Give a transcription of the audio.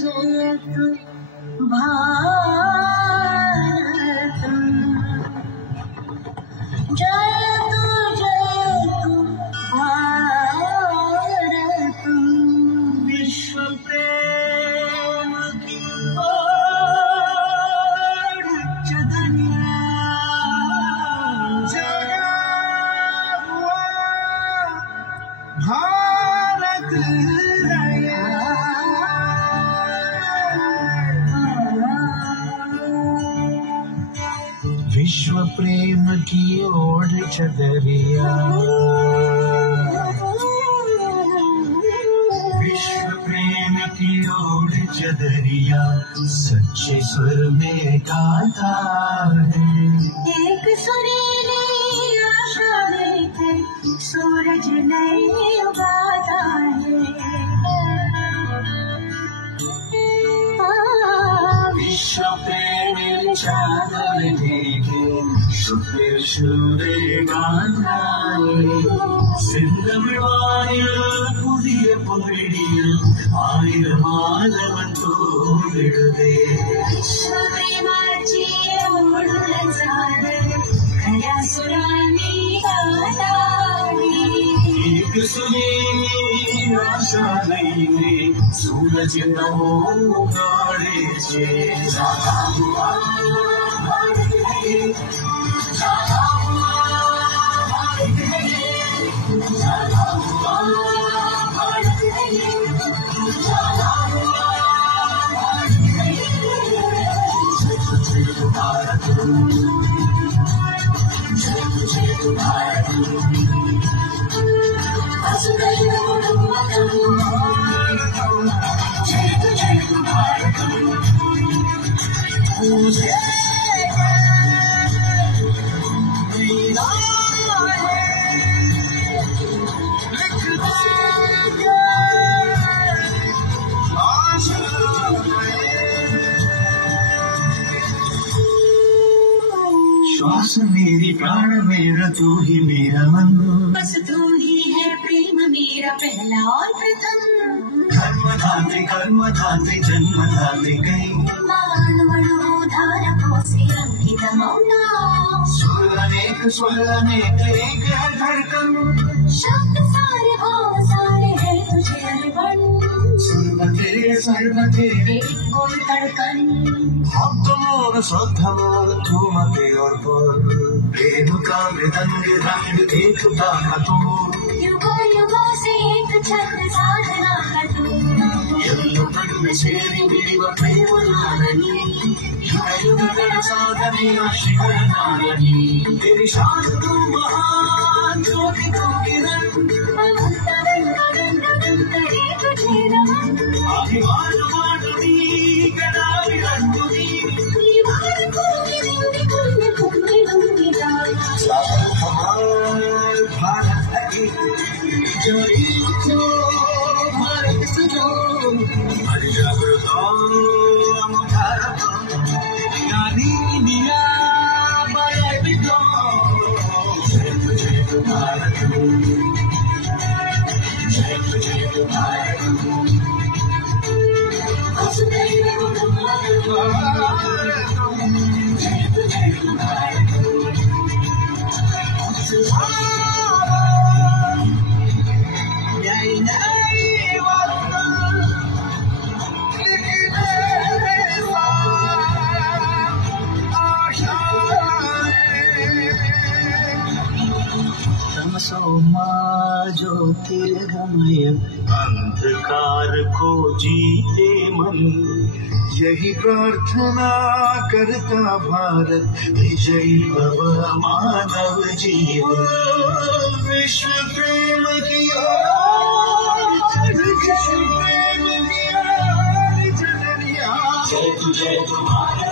जयतु भारत जयतु जयतु भारत विश्व प्रेम की ओर दुनिया जगा हुआ भारत विश्व प्रेम की ओर चदरिया विश्व प्रेम की ओर चदरिया सच्चे सुर में गाता है एक सुरीली आशा लेकर सूरज नहीं उगाता है विश्व प्रेम चादर ढेके शुभ्र शूरे गानाए सिद्धमिवाय पुदिय पुलिडिय आयरमालवन तोड़िडुदे विश्व प्रेमाची ओढुल चादर खया सुरानी गाताए एक सुनीली आशा लईने सूरज नवो उगाडे छे जाता हुआ भारत है जाता हुआ भारत है जाता हुआ भारत है जाता हुआ भारत है जय भारत जय भारत वसुधैव कुटुम्बकम् जय भारत श्वास मेरी प्राण मेरा तू ही मेरा मन बस तू ही है प्रेम मेरा पहला और प्रथम कर्म धाते जन्म धाते गई मान मनोधार पोसे अंकित मौना स्वर अनेक एक है धड़कन शब्द सारे भाव सारे है तुझे अर्पण सर्व तेरे कोई धड़कन भक्त मोर श्रद्धा मोर झूमते और पर रेणुका मृदंग रंग एक तारा तू युगों से एक छंद साधना का तू यल्लो प्रेम सेरी बिड़िव प्रेम नारनी युग युग साधने शिखर नारनी तेरी शान तू महान ज्योति तू किरण करे तुझे नमन अभिमान मानवी कदावि रंगुनी भारत को गिरंगी कुंड कुंडी लंगी भारत है जय जो भारत जो हरि जागृतो हम भारत गानी दिया बड़े बिजो जय भारत जय भारत वसुधैव कुटुम्बकम् जय भारत तमसो मां ज्योतिर्गमय अंधकार को जीते मन यही प्रार्थना करता भारत विजयी भव मानव जीवन विश्व प्रेम की ओर विश्व प्रेम की ओर जय तु भारत